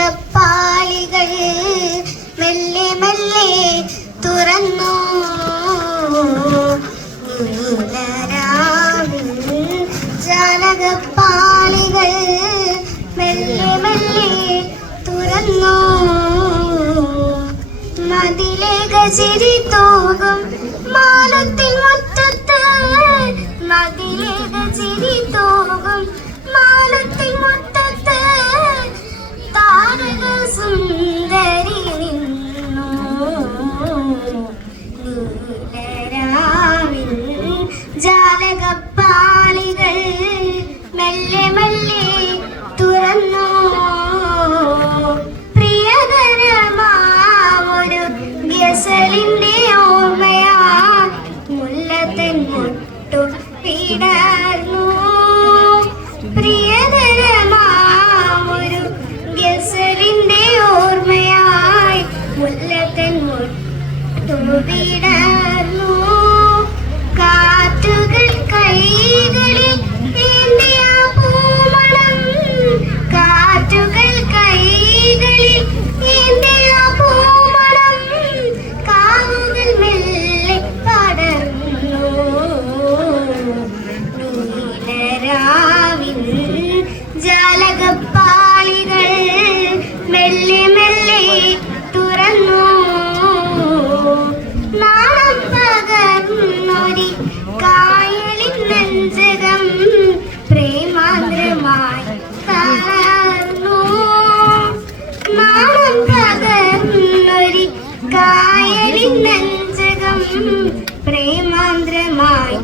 ജാലകപ്പാളികൾ മെല്ലെ മെല്ലെ തുറന്നു. ജാലകപ്പാളികൾ മെല്ലെ മെല്ലെ തുറന്നു. മതിലേക ചിരി തൂകും മാനത്തിൻ മുറ്റത്ത്. മതിലേക ചിരി തൂകും മാനത്തിൻ മുറ്റത്ത്. താരക സുന്ദരി നിന്നു. നീലരാവിൻ ജാലകപ്പാളികൾ മെല്ലെ മെല്ലെ തുറന്നു. പ്രിയതരമാമൊരു ഗസലിന്റെ ഓർമ്മയാ മുല്ലത്തൻ മുട്ടു പിടർന്നു. പ്രിയതരമാമൊരു ഗസലിന്റെ ഓർമ്മയായി മുല്ലത്തൻ മുട്ടു പിടർന്നു. കാറ്റുകൾ കൈകളിൽ ഏന്തിയ പൂമണം. കാറ്റുകൾ കൈകളിൽ ഏന്തിയ പൂമണം. കാവുകൾ മെല്ലെ പടർന്നു. നീലരാവിൻ ജാലകപ്പാളികൾ മെല്ലെ മെല്ലെ തുറന്നു. നാണം പകർന്നൊരി കായലിൻ നെഞ്ചകം പ്രേമാന്ദ്രമായി തളർന്നു. നാണം പകർന്നൊരി കായലിൻ നെഞ്ചകം പ്രേമാന്ദ്രമായി